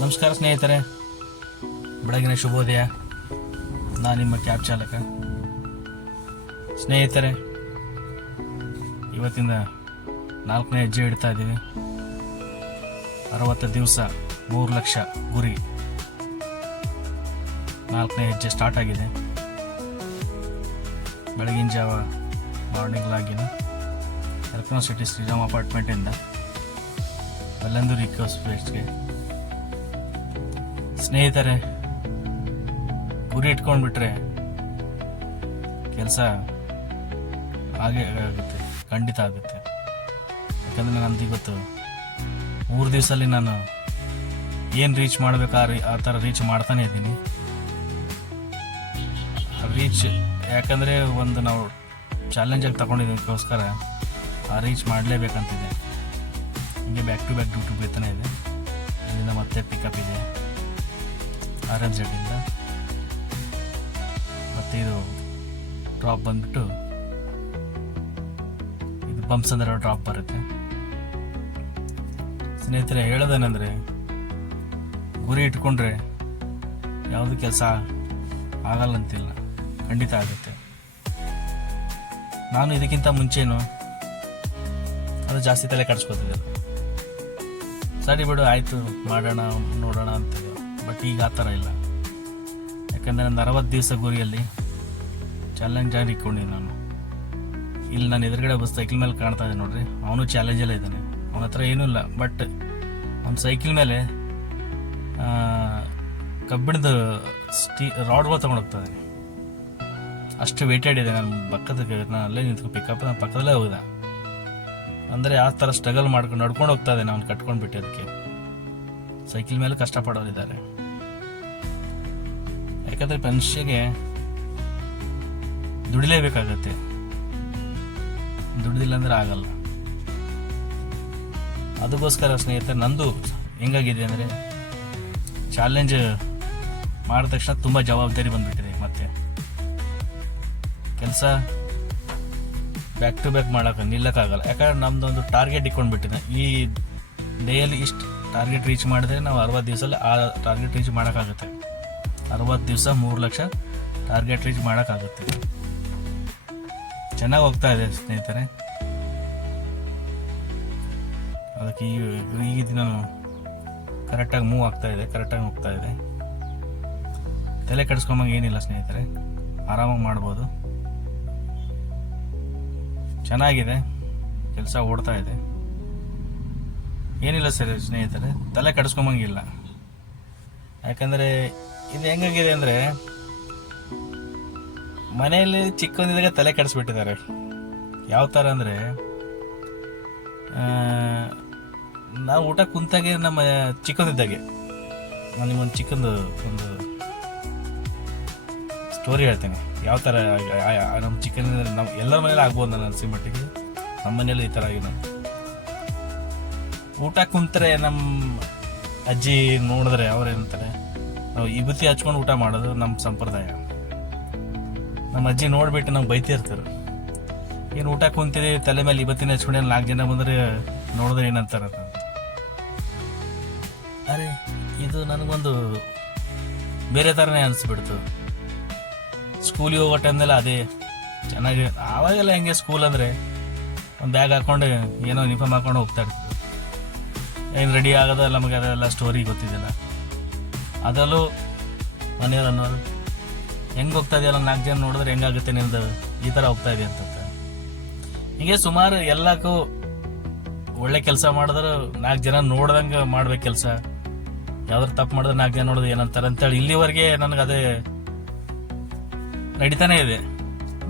ನಮಸ್ಕಾರ ಸ್ನೇಹಿತರೆ, ಬೆಳಗಿನ ಶುಭೋದಯ. ನಾನು ನಿಮ್ಮ ಕ್ಯಾಬ್ ಚಾಲಕ. ಸ್ನೇಹಿತರೆ, ಇವತ್ತಿಂದ 4ನೇ ಹೆಜ್ಜೆ ಇಡ್ತಾ ಇದ್ದೀವಿ. 60 ದಿವಸ 3 ಲಕ್ಷ ಗುರಿ. 4ನೇ ಹೆಜ್ಜೆ ಸ್ಟಾರ್ಟ್ ಆಗಿದೆ. ಬೆಳಗಿನ ಜಾವ ಮಾರ್ನಿಂಗ್ಲಾಗಿನ ಎಲೆಕ್ಟ್ರಾನಿಕ್ ಸಿಟಿ ಶ್ರೀರಾಮ್ ಅಪಾರ್ಟ್ಮೆಂಟಿಂದ ಬೆಲ್ಲಂದೂರು ಇಕೋ ಸ್ಪೇಸ್ಗೆ. ಸ್ನೇಹಿತರೆ, ಗುರಿ ಇಟ್ಕೊಂಡ್ಬಿಟ್ರೆ ಕೆಲಸ ಹಾಗೆ ಆಗುತ್ತೆ, ಖಂಡಿತ ಆಗುತ್ತೆ. ಯಾಕಂದರೆ ನಂದು ಇವತ್ತು 3 ದಿವಸದಲ್ಲಿ ನಾನು ಏನು ರೀಚ್ ಮಾಡಬೇಕು ಆ ಥರ ರೀಚ್ ಮಾಡ್ತಾನೆ ಇದ್ದೀನಿ. ರೀಚ್ ಯಾಕಂದರೆ ಒಂದು ನಾವು ಚಾಲೆಂಜಾಗಿ ತಗೊಂಡಿದ್ದಕ್ಕೋಸ್ಕರ ಆ ರೀಚ್ ಮಾಡಲೇಬೇಕಂತಿದೆ. ಹಿಂಗೆ ಬ್ಯಾಕ್ ಟು ಬ್ಯಾಕ್ ಡ್ಯೂಟಿ ಬೇತಾನೆ ಇದೆ. ಇಲ್ಲಿಂದ ಮತ್ತೆ ಪಿಕಪ್ ಇದೆ RMZ ಇಂದ. ಮತ್ತು ಇದು ಡ್ರಾಪ್ ಬಂದ್ಬಿಟ್ಟು ಇದು ಬಂಪ್ಸಂದ್ರ ಡ್ರಾಪ್ ಬರುತ್ತೆ. ಸ್ನೇಹಿತರೆ, ಹೇಳೋದೇನೆಂದರೆ, ಗುರಿ ಇಟ್ಕೊಂಡ್ರೆ ಯಾವುದು ಕೆಲಸ ಆಗಲ್ಲಂತಿಲ್ಲ, ಖಂಡಿತ ಆಗುತ್ತೆ. ನಾನು ಇದಕ್ಕಿಂತ ಮುಂಚೆನೂ ಅದು ಜಾಸ್ತಿ ತಲೆ ಕೆಡಿಸ್ಕೊತಿದ್ದೆ. ಸರಿ ಬಿಡು, ಆಯಿತು, ಮಾಡೋಣ ನೋಡೋಣ ಅಂತಿದ್ದೆ. ಬಟ್ ಈಗ ಆ ಥರ ಇಲ್ಲ. ಯಾಕಂದರೆ ನಂದು 60 ದಿವಸ ಗುರಿಯಲ್ಲಿ ಚಾಲೆಂಜ್ ಆಗಿ ಇಟ್ಕೊಂಡಿದ್ದೀನಿ ನಾನು. ಇಲ್ಲಿ ನಾನು ಎದುರುಗಡೆ ಬಸ್ ಸೈಕಲ್ ಮೇಲೆ ಕಾಣ್ತಾ ಇದ್ದೆ ನೋಡ್ರಿ, ಅವನು ಚಾಲೆಂಜಲ್ಲೇ ಇದ್ದಾನೆ. ಅವನ ಹತ್ರ ಏನೂ ಇಲ್ಲ, ಬಟ್ ಅವ್ನ ಸೈಕಲ್ ಮೇಲೆ ಕಬ್ಬಿಣದ ರಾಡ್ಗಳು ತೊಗೊಂಡೋಗ್ತದೆ. ಅಷ್ಟು ವೇಟೆಡ್ ಇದೆ. ನನ್ನ ಪಕ್ಕದ ನಾನು ಅಲ್ಲೇ ನಿಂತ್ಕೊಂಡು ಪಿಕಪ್ ನನ್ನ ಪಕ್ಕದಲ್ಲೇ ಹೋಗಿದ್ದೆ. ಅಂದರೆ ಆ ಥರ ಸ್ಟ್ರಗಲ್ ಮಾಡ್ಕೊಂಡು ನಡ್ಕೊಂಡು ಹೋಗ್ತಾ ಇದ್ದಾನೆ. ಅವ್ನು ಕಟ್ಕೊಂಡು ಬಿಟ್ಟು ಅದಕ್ಕೆ ಸೈಕಲ್ ಮೇಲೆ ಕಷ್ಟಪಡೋರಿದ್ದಾರೆ. ಯಾಕಂದರೆ ಮನುಷ್ಯಗೆ ದುಡಿಲೇಬೇಕಾಗತ್ತೆ, ದುಡಿದಿಲ್ಲ ಅಂದರೆ ಆಗಲ್ಲ. ಅದಕ್ಕೋಸ್ಕರ ಸ್ನೇಹಿತರೆ, ನಂದು ಹೆಂಗಾಗಿದೆ ಅಂದರೆ, ಚಾಲೆಂಜ್ ಮಾಡಿದ ತಕ್ಷಣ ತುಂಬ ಜವಾಬ್ದಾರಿ ಬಂದುಬಿಟ್ಟಿದೆ. ಮತ್ತೆ ಕೆಲಸ ಬ್ಯಾಕ್ ಟು ಬ್ಯಾಕ್ ಮಾಡೋಕೆ ನಿಲ್ಲಕ್ಕಾಗಲ್ಲ. ಯಾಕಂದ್ರೆ ನಮ್ಮದೊಂದು ಟಾರ್ಗೆಟ್ ಇಟ್ಕೊಂಡ್ಬಿಟ್ಟಿದೆ. ಈ ಡೇಯಲ್ಲಿ ಇಷ್ಟು ಟಾರ್ಗೆಟ್ ರೀಚ್ ಮಾಡಿದ್ರೆ ನಾವು 60 ದಿವಸದಲ್ಲಿ ಆ ಟಾರ್ಗೆಟ್ ರೀಚ್ ಮಾಡೋಕ್ಕಾಗುತ್ತೆ. 60 ದಿವಸ 3 ಲಕ್ಷ ಟಾರ್ಗೆಟ್ ರೀಚ್ ಮಾಡೋಕ್ಕಾಗುತ್ತೆ. ಚೆನ್ನಾಗಿ ಹೋಗ್ತಾ ಇದೆ ಸ್ನೇಹಿತರೆ. ಅದಕ್ಕೆ ಈ ದಿನ ಕರೆಕ್ಟಾಗಿ ಮೂವ್ ಆಗ್ತಾ ಇದೆ, ಕರೆಕ್ಟಾಗಿ ಹೋಗ್ತಾ ಇದೆ. ತಲೆ ಕೆಡಿಸ್ಕೊಂಬಂಗೆ ಏನಿಲ್ಲ ಸ್ನೇಹಿತರೆ, ಆರಾಮಾಗಿ ಮಾಡ್ಬೋದು. ಚೆನ್ನಾಗಿದೆ, ಕೆಲಸ ಓಡ್ತಾ ಇದೆ. ಏನಿಲ್ಲ ಸರಿ ಸ್ನೇಹಿತರೆ, ತಲೆ ಕೆಡಿಸ್ಕೊಂಬಂಗಿಲ್ಲ. ಯಾಕಂದರೆ ಇದು ಹೆಂಗಾಗಿದೆ ಅಂದರೆ, ಮನೆಯಲ್ಲಿ ಚಿಕ್ಕಂದಿದ್ದಾಗ ತಲೆ ಕೆಡಿಸ್ಬಿಟ್ಟಿದ್ದಾರೆ. ಯಾವ ಥರ ಅಂದರೆ, ನಾವು ಊಟ ಕುಂತಾಗೆ ನಮ್ಮ ಚಿಕ್ಕಂದಿದ್ದಾಗೆ, ನಾನು ನಿಮ್ಮೊಂದು ಚಿಕ್ಕಂದು ಒಂದು ಸ್ಟೋರಿ ಹೇಳ್ತೇನೆ. ಯಾವ ಥರ ನಮ್ಮ ಚಿಕ್ಕಂದಿದ್ರೆ ನಾವು ಎಲ್ಲರ ಮನೇಲಿ ಆಗ್ಬೋದು. ನಾನು ಅನಿಸಿ ಮಟ್ಟಿಗೆ ನಮ್ಮ ಮನೇಲಿ ಈ ಥರ ಆಗಿದೆ. ಊಟ ಕುಂತರೆ ನಮ್ಮ ಅಜ್ಜಿ ನೋಡಿದ್ರೆ ಅವ್ರೇನಂತಾರೆ, ನಾವು ವಿಭೂತಿ ಹಚ್ಕೊಂಡು ಊಟ ಮಾಡೋದು ನಮ್ಮ ಸಂಪ್ರದಾಯ. ನಮ್ಮ ಅಜ್ಜಿ ನೋಡ್ಬಿಟ್ಟು ನಾವು ಬೈತಿರ್ತಾರೆ, ಏನು ಊಟ ಕುಂತಿದ್ದೀವಿ ತಲೆ ಮೇಲೆ ವಿಭೂತಿನ ಹಚ್ಕೊಂಡು 4 ಜನ ಬಂದರೆ ನೋಡಿದ್ರೆ ಏನಂತಾರೆ. ಅರೆ, ಇದು ನನಗೊಂದು ಬೇರೆ ಥರನೇ ಅನಿಸ್ಬಿಡ್ತು. ಸ್ಕೂಲಿಗೆ ಹೋಗೋ ಟೈಮ್ನೆಲ್ಲ ಅದೇ ಚೆನ್ನಾಗಿ. ಆವಾಗೆಲ್ಲ ಹೆಂಗೆ ಸ್ಕೂಲ್ ಅಂದರೆ ಒಂದು ಬ್ಯಾಗ್ ಹಾಕ್ಕೊಂಡು ಏನೋ ಯೂನಿಫಾರ್ಮ್ ಹಾಕೊಂಡು ಹೋಗ್ತಾ ಇರ್ತೀವಿ. ಏನು ರೆಡಿ ಆಗೋದು ನಮಗೆ ಅದೆಲ್ಲ ಸ್ಟೋರಿ ಗೊತ್ತಿದ್ದಿಲ್ಲ. ಅದರಲ್ಲೂ ಮನೆಯವ್ರು ಅನ್ನೋರು, ಹೆಂಗೆ ಹೋಗ್ತಾ ಇದೆಯಲ್ಲ 4 ಜನ ನೋಡಿದ್ರೆ ಹೆಂಗಾಗುತ್ತೆ ನಿಂದು, ಈ ಥರ ಹೋಗ್ತಾ ಇದೆ ಅಂತ. ಹೀಗೆ ಸುಮಾರು ಎಲ್ಲಕ್ಕೂ ಒಳ್ಳೆ ಕೆಲಸ ಮಾಡಿದ್ರೆ 4 ಜನ ನೋಡ್ದಂಗೆ ಮಾಡ್ಬೇಕು ಕೆಲಸ. ಯಾವ್ದಾರು ತಪ್ಪು ಮಾಡಿದ್ರೆ 4 ಜನ ನೋಡಿದ್ರೆ ಏನಂತಾರೆ ಅಂತೇಳಿ ಇಲ್ಲಿವರೆಗೆ ನನಗೆ ಅದೇ ನಡೀತಾನೆ ಇದೆ.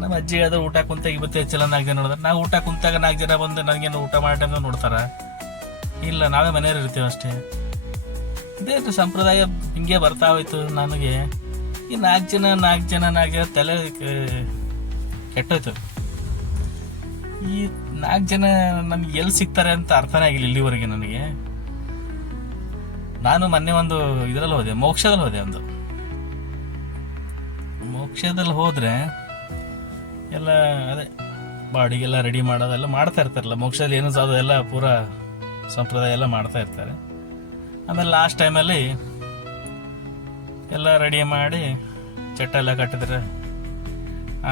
ನಮ್ಮ ಅಜ್ಜಿ ಅದು ಊಟ ಕುಂತಾಗ ಇವತ್ತು ಹೆಚ್ಚಿಲ್ಲ 4 ಜನ ನೋಡಿದ್ರೆ, ನಾವು ಊಟ ಕುಂತಾಗ 4 ಜನ ಬಂದು ನನಗೇನು ಊಟ ಮಾಡೋ ನೋಡ್ತಾರ? ಇಲ್ಲ, ನಾವೇ ಮನೆಯವ್ರು ಇರ್ತೀವಿ ಅಷ್ಟೇ. ಇದೇ ಸಂಪ್ರದಾಯ ಹಿಂಗೆ ಬರ್ತಾ ಹೋಯ್ತು. ನನಗೆ ಈ 4 ಜನ ತಲೆ ಕೆಟ್ಟೋಯ್ತು. ಈ 4 ಜನ ನಮ್ಗೆ ಎಲ್ಲಿ ಸಿಗ್ತಾರೆ ಅಂತ ಅರ್ಥನೇ ಆಗಿಲ್ಲ ಇಲ್ಲಿವರೆಗೆ ನನಗೆ. ನಾನು ಮೊನ್ನೆ ಒಂದು ಇದರಲ್ಲಿ ಹೋದೆ, ಮೋಕ್ಷದಲ್ಲಿ ಹೋದೆ. ಮೋಕ್ಷದಲ್ಲಿ ಹೋದರೆ ಎಲ್ಲ ಅದೇ ಬಾಡಿಗೆಲ್ಲ ರೆಡಿ ಮಾಡೋದೆಲ್ಲ ಮಾಡ್ತಾ ಇರ್ತಾರಲ್ಲ. ಮೋಕ್ಷದಲ್ಲಿ ಏನು ಸಾಧು ಎಲ್ಲ ಪೂರಾ ಸಂಪ್ರದಾಯ ಎಲ್ಲ ಮಾಡ್ತಾ ಇರ್ತಾರೆ. ಆಮೇಲೆ ಲಾಸ್ಟ್ ಟೈಮಲ್ಲಿ ಎಲ್ಲ ರೆಡಿ ಮಾಡಿ ಚಟ್ಟ ಎಲ್ಲ ಕಟ್ಟಿದ್ರೆ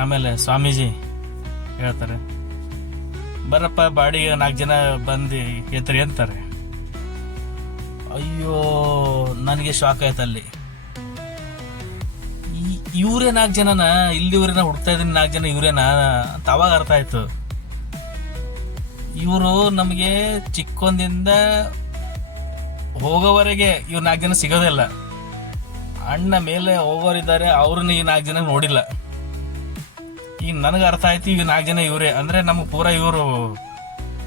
ಆಮೇಲೆ ಸ್ವಾಮೀಜಿ ಹೇಳ್ತಾರೆ, ಬರಪ್ಪ ಬಾಡಿಗೆ 4 ಜನ ಬಂದು ಎತ್ತರಿ ಅಂತಾರೆ. ಅಯ್ಯೋ, ನನಗೆ ಶಾಕ್ ಆಯ್ತು ಅಲ್ಲಿ. ಇವರೇ 4 ಜನನ ಇಲ್ಲಿವರೆನ ಹುಡ್ತಾ ಇದೀನಿ, 4 ಜನ ಇವರೇನಾ ಅಂತ ಅವಾಗ ಅರ್ಥ ಆಯ್ತು. ಇವರು ನಮಗೆ ಚಿಕ್ಕೊಂದಿಂದ ಹೋಗೋವರೆಗೆ ಇವ್ರು 4 ಜನ ಸಿಗೋದಿಲ್ಲ. ಅಣ್ಣ ಮೇಲೆ ಹೋಗೋರಿದ್ದಾರೆ, ಅವ್ರನ್ನ ಈ 4 ಜನ ನೋಡಿಲ್ಲ. ಈಗ ನನಗೆ ಅರ್ಥ ಆಯ್ತು, ಈಗ 4 ಜನ ಇವರೇ ಅಂದ್ರೆ ನಮ್ಗೆ ಪೂರ ಇವರು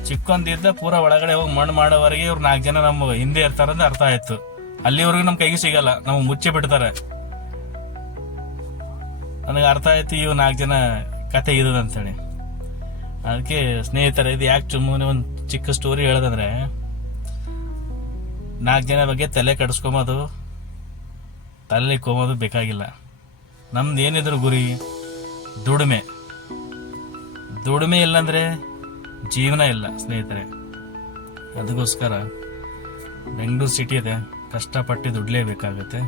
ಚಿಕ್ಕೊಂದಿದ್ದ ಪೂರ ಒಳಗಡೆ ಹೋಗಿ ಮಣ್ಣು ಮಾಡೋವರೆಗೆ ಇವ್ರು 4 ಜನ ನಮ್ಮ ಹಿಂದೆ ಇರ್ತಾರಂತ ಅರ್ಥ ಆಯ್ತು. ಅಲ್ಲಿವರೆಗೂ ನಮ್ ಕೈಗೆ ಸಿಗಲ್ಲ, ನಾವು ಮುಚ್ಚಿ ಬಿಡ್ತಾರೆ. ನನಗೆ ಅರ್ಥ ಆಯ್ತು ಇವ್ 4 ಜನ ಕತೆ ಇದಂತೇಳಿ. ಅದಕ್ಕೆ ಸ್ನೇಹಿತರೆ, ಇದು ಯಾಕೆ ಸುಮ್ಮನೆ ಒಂದು ಚಿಕ್ಕ ಸ್ಟೋರಿ ಹೇಳೋದಂದ್ರೆ, 4 ಜನ ಬಗ್ಗೆ ತಲೆ ಕೆಡಿಸ್ಕೊಂಬೋದು, ತಲೆ ಕೋಮೋದು ಬೇಕಾಗಿಲ್ಲ. ನಮ್ದು ಏನಿದ್ರು ಗುರಿ ದುಡಿಮೆ. ದುಡಿಮೆ ಇಲ್ಲಂದ್ರೆ ಜೀವನ ಇಲ್ಲ ಸ್ನೇಹಿತರೆ. ಅದಕ್ಕೋಸ್ಕರ ಬೆಂಗಳೂರು ಸಿಟಿ ಇದೆ, ಕಷ್ಟಪಟ್ಟು ದುಡ್ಲೇಬೇಕಾಗುತ್ತೆ.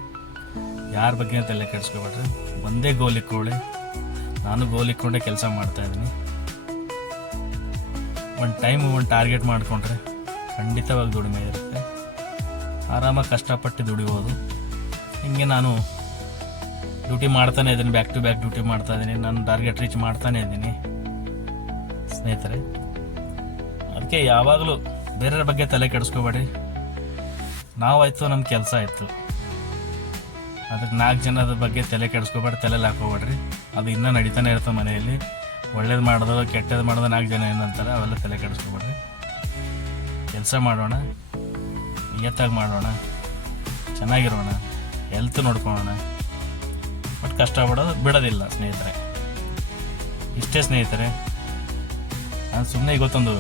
ಯಾರ ಬಗ್ಗೆ ತಲೆ ಕೆಡಿಸ್ಕೊಬೇಡ್ರಿ, ಒಂದೇ ಗೋಲ್ ಇಟ್ಕೊಳ್ಳಿ. ನಾನು ಗೋಲ್ ಇಟ್ಕೊಂಡೆ ಕೆಲಸ ಮಾಡ್ತಾ ಇದ್ದೀನಿ. ಒಂದು ಟೈಮ್ ಒಂದು ಟಾರ್ಗೆಟ್ ಮಾಡಿಕೊಂಡ್ರೆ ಖಂಡಿತವಾಗಿ ದುಡಿಮೆ ಇರುತ್ತೆ. ಆರಾಮಾಗಿ ಕಷ್ಟಪಟ್ಟು ದುಡಿಬೋದು. ಹಿಂಗೆ ನಾನು ಡ್ಯೂಟಿ ಮಾಡ್ತಾನೆ ಇದ್ದೀನಿ, ಬ್ಯಾಕ್ ಟು ಬ್ಯಾಕ್ ಡ್ಯೂಟಿ ಮಾಡ್ತಾ ಇದ್ದೀನಿ. ನಾನು ಟಾರ್ಗೆಟ್ ರೀಚ್ ಮಾಡ್ತಾನೆ ಇದ್ದೀನಿ ಸ್ನೇಹಿತರೆ. ಅದಕ್ಕೆ ಯಾವಾಗಲೂ ಬೇರೆಯವ್ರ ಬಗ್ಗೆ ತಲೆ ಕೆಡಿಸ್ಕೋಬೇಡಿ. ನಾವಾಯ್ತು, ನಮ್ಮ ಕೆಲಸ ಆಯಿತು. ಅದಕ್ಕೆ 4 ಜನದ ಬಗ್ಗೆ ತಲೆ ಕೆಡಿಸ್ಕೋಬೇಡಿ, ತಲೆಯಲ್ಲಿ ಹಾಕೋಬೇಡ್ರಿ. ಅದು ಇನ್ನೂ ನಡೀತಾನೆ ಇರ್ತದೆ ಮನೆಯಲ್ಲಿ. ಒಳ್ಳೇದು ಮಾಡೋದು ಕೆಟ್ಟದ್ದು ಮಾಡೋದು 4 ಜನ ಏನಂತಾರೆ, ಅವೆಲ್ಲ ತಲೆ ಕೆಡಿಸ್ಕೋಬೇಡ್ರಿ. ಕೆಲಸ ಮಾಡೋಣ, ನಿಯತ್ತಾಗಿ ಮಾಡೋಣ, ಚೆನ್ನಾಗಿರೋಣ, ಹೆಲ್ತ್ ನೋಡ್ಕೊಳ್ಳೋಣ. ಬಟ್ ಕಷ್ಟಪಡೋದು ಬಿಡೋದಿಲ್ಲ ಸ್ನೇಹಿತರೆ. ಇಷ್ಟೇ ಸ್ನೇಹಿತರೆ. ನಾನು ಸುಮ್ಮನೆ ಇವತ್ತೊಂದು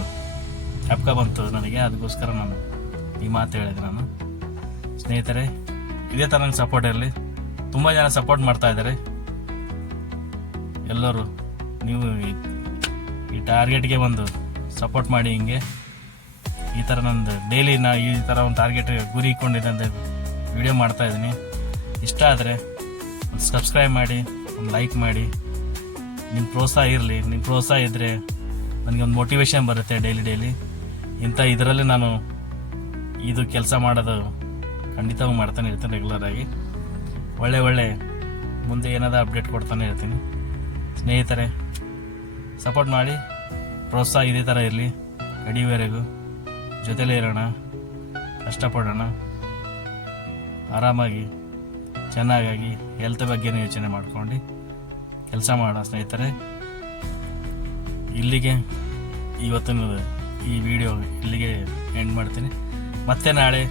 ಜ್ಞಾಪಕ ಬಂತು ನನಗೆ, ಅದಕ್ಕೋಸ್ಕರ ನಾನು ಈ ಮಾತು ಹೇಳಿದೆ. ನಾನು ಸ್ನೇಹಿತರೆ, ಇದೇ ಥರ ನಂಗೆ ಸಪೋರ್ಟ್ ಇರಲಿ. ತುಂಬ ಜನ ಸಪೋರ್ಟ್ ಮಾಡ್ತಾ ಇದ್ದಾರೆ. ಎಲ್ಲರೂ ನೀವು ಈ ಟಾರ್ಗೆಟ್ಗೆ ಒಂದು ಸಪೋರ್ಟ್ ಮಾಡಿ. ಹಿಂಗೆ ಈ ಥರ ನಂದು ಡೈಲಿ ಈ ಥರ ಒಂದು ಟಾರ್ಗೆಟ್ ಗುರಿ ಇಟ್ಕೊಂಡಿದ್ದಂತೆ ವಿಡಿಯೋ ಮಾಡ್ತಾ ಇದ್ದೀನಿ. ಇಷ್ಟ ಆದರೆ ಒಂದು ಸಬ್ಸ್ಕ್ರೈಬ್ ಮಾಡಿ, ಒಂದು ಲೈಕ್ ಮಾಡಿ. ನಿಮ್ಮ ಪ್ರೋತ್ಸಾಹ ಇರಲಿ. ನಿಮ್ಮ ಪ್ರೋತ್ಸಾಹ ಇದ್ದರೆ ನನಗೆ ಒಂದು ಮೋಟಿವೇಶನ್ ಬರುತ್ತೆ. ಡೈಲಿ ಇಂಥ ಇದರಲ್ಲಿ ನಾನು ಇದು ಕೆಲಸ ಮಾಡೋದು ಖಂಡಿತವಾಗಿ ಮಾಡ್ತಾನೆ ಇರ್ತೀನಿ ರೆಗ್ಯುಲರಾಗಿ. ಒಳ್ಳೆ ಮುಂದೆ ಏನಾದರೂ ಅಪ್ಡೇಟ್ ಕೊಡ್ತಾನೆ ಇರ್ತೀನಿ ಸ್ನೇಹಿತರೆ. ಸಪೋರ್ಟ್ ಮಾಡಿ, ಪ್ರೋತ್ಸಾಹ ಇದೇ ಥರ ಇರಲಿ. ಕಡಿವರೆಗೂ ಜೊತೆಲೇ ಇರೋಣ, ಕಷ್ಟಪಡೋಣ, ಆರಾಮಾಗಿ ಚೆನ್ನಾಗಾಗಿ ಹೆಲ್ತ್ ಬಗ್ಗೆನೂ ಯೋಚನೆ ಮಾಡ್ಕೊಂಡು ಕೆಲಸ ಮಾಡೋಣ ಸ್ನೇಹಿತರೆ. ಇಲ್ಲಿಗೆ ಇವತ್ತಿನ ಈ ವಿಡಿಯೋ ಇಲ್ಲಿಗೆ ಎಂಡ್ ಮಾಡ್ತೀನಿ. ಮತ್ತೆ ನಾಳೆ